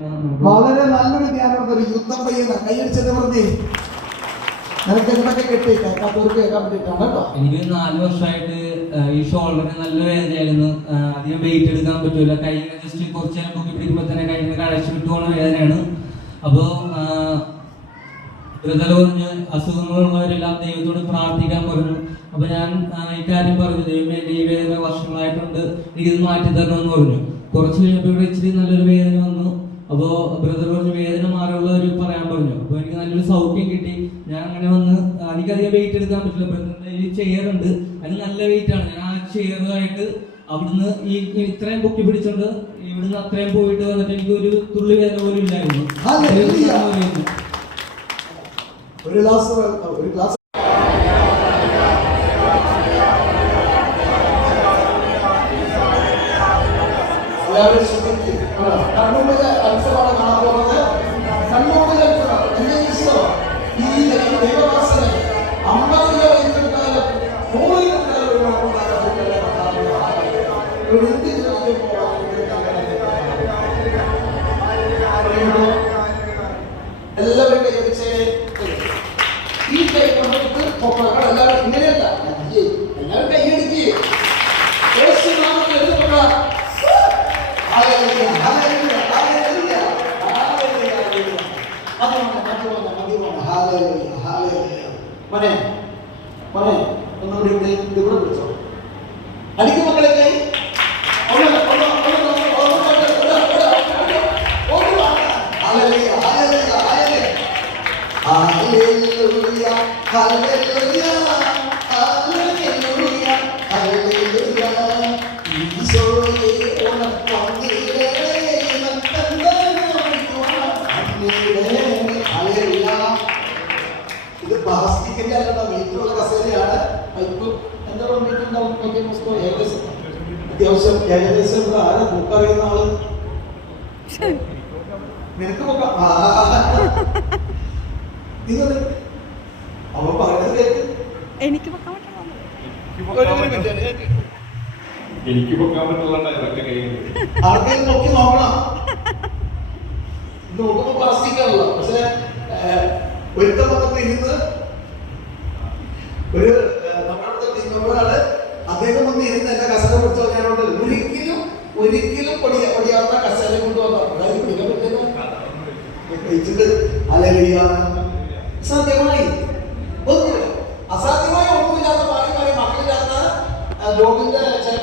വളരെ നല്ലൊരു ധ്യാനം, ഒരു യുദ്ധം പയ്യുന്ന കൈയടിച്ചത് പറഞ്ഞേ. നിനക്ക് എന്തൊക്കെ കെട്ടി കേൾക്കാത്തവർക്ക് കേൾക്കാൻ വേണ്ടിയിട്ടാണ് കേട്ടോ. എനിക്ക് 4 വർഷമായിട്ട് ഈ ഷോൾഡറിന് നല്ല വേദനയായിരുന്നു. അധികം വെയിറ്റ് എടുക്കാൻ പറ്റൂല. കൈ ജസ്റ്റ് കുറച്ച് നേരം പൊക്കി പിടിക്കുമ്പോൾ തന്നെ കൈയിന് കഴിച്ചു വിട്ടുപോണ വേദനയാണ്. അപ്പോൾ ബ്രദർ പറഞ്ഞ് അസുഖങ്ങളുള്ളവരെല്ലാം ദൈവത്തോട് പ്രാർത്ഥിക്കാൻ പറഞ്ഞു. അപ്പൊ ഞാൻ ഈ കാര്യം പറഞ്ഞു, ദൈവം എന്റെ ഈ വേദന വർഷങ്ങളായിട്ടുണ്ട്, എനിക്കിത് മാറ്റി തരണമെന്ന് പറഞ്ഞു. കുറച്ച് കഴിഞ്ഞപ്പോൾ ഇവിടെ ഇച്ചിരി നല്ലൊരു വേദന വന്നു. അപ്പോ ബ്രദർ പറഞ്ഞു വേദന മാറുള്ളവർ പറയാൻ പറഞ്ഞു. അപ്പൊ എനിക്ക് നല്ലൊരു സൗഖ്യം കിട്ടി. ഞാൻ അങ്ങനെ വന്ന് എനിക്കധികം വെയിറ്റ് എടുക്കാൻ പറ്റില്ല. ബ്രദറിന്റെ ഈ ചെയർ ഉണ്ട്, അതിന് നല്ല വെയിറ്റ് ആണ്. ഞാൻ ആ ചെയറുമായിട്ട് അവിടുന്ന് ഈ ഇത്രയും പൊക്കി പിടിച്ചോണ്ട് ഇവിടുന്ന് അത്രയും പോയിട്ട് വന്നിട്ട് എനിക്ക് ഒരു തുള്ളി വേദന പോലും ഇല്ലായിരുന്നു. ഒരു ഗ്ലാസ് കണ്ണൂരിലെ അത്സവമാണ് കാണാൻ പോകുന്നത്. കണ്ണൂരിലെ ഈ ദൈവദാസന് 50 കിലോ വെയിറ്റെടുത്താലും 100 എല്ലാവരും കൈയടിച്ചേ. ഈ കൈ കൊണ്ടിട്ട് എല്ലാവരും ഇങ്ങനെയല്ല, എല്ലാവരും കൈയടിക്ക്. മോനെ മോനെ ഒന്നുകൂടി ഇവിടെ പിടിച്ചോ. അടിക്കും മക്കളെ കൈ. ഇത് പ്ലാസ്റ്റിക്കിന്റെ അല്ല, മീറ്ററുള്ള കസേരയാണ്. പൈപ്പ് എന്താ മീറ്ററുണ്ടാവും. ഏകദേശം ഇവിടെ ആരാ ബുക്കറിയുന്ന ആള്? നിനക്ക് നോക്കാം. അവ പറയുന്നത് കേൾക്ക്. എനിക്ക് പൊക്കാൻ പറ്റില്ല. ആർക്കെങ്കിലും നോക്കി നോക്കണം. ഇത് നോക്കുമ്പോ പ്ലാസ്റ്റിക് ആണല്ലോ, പക്ഷെ ഒരുത്തം വന്നപ്പോ ഇരുന്ന്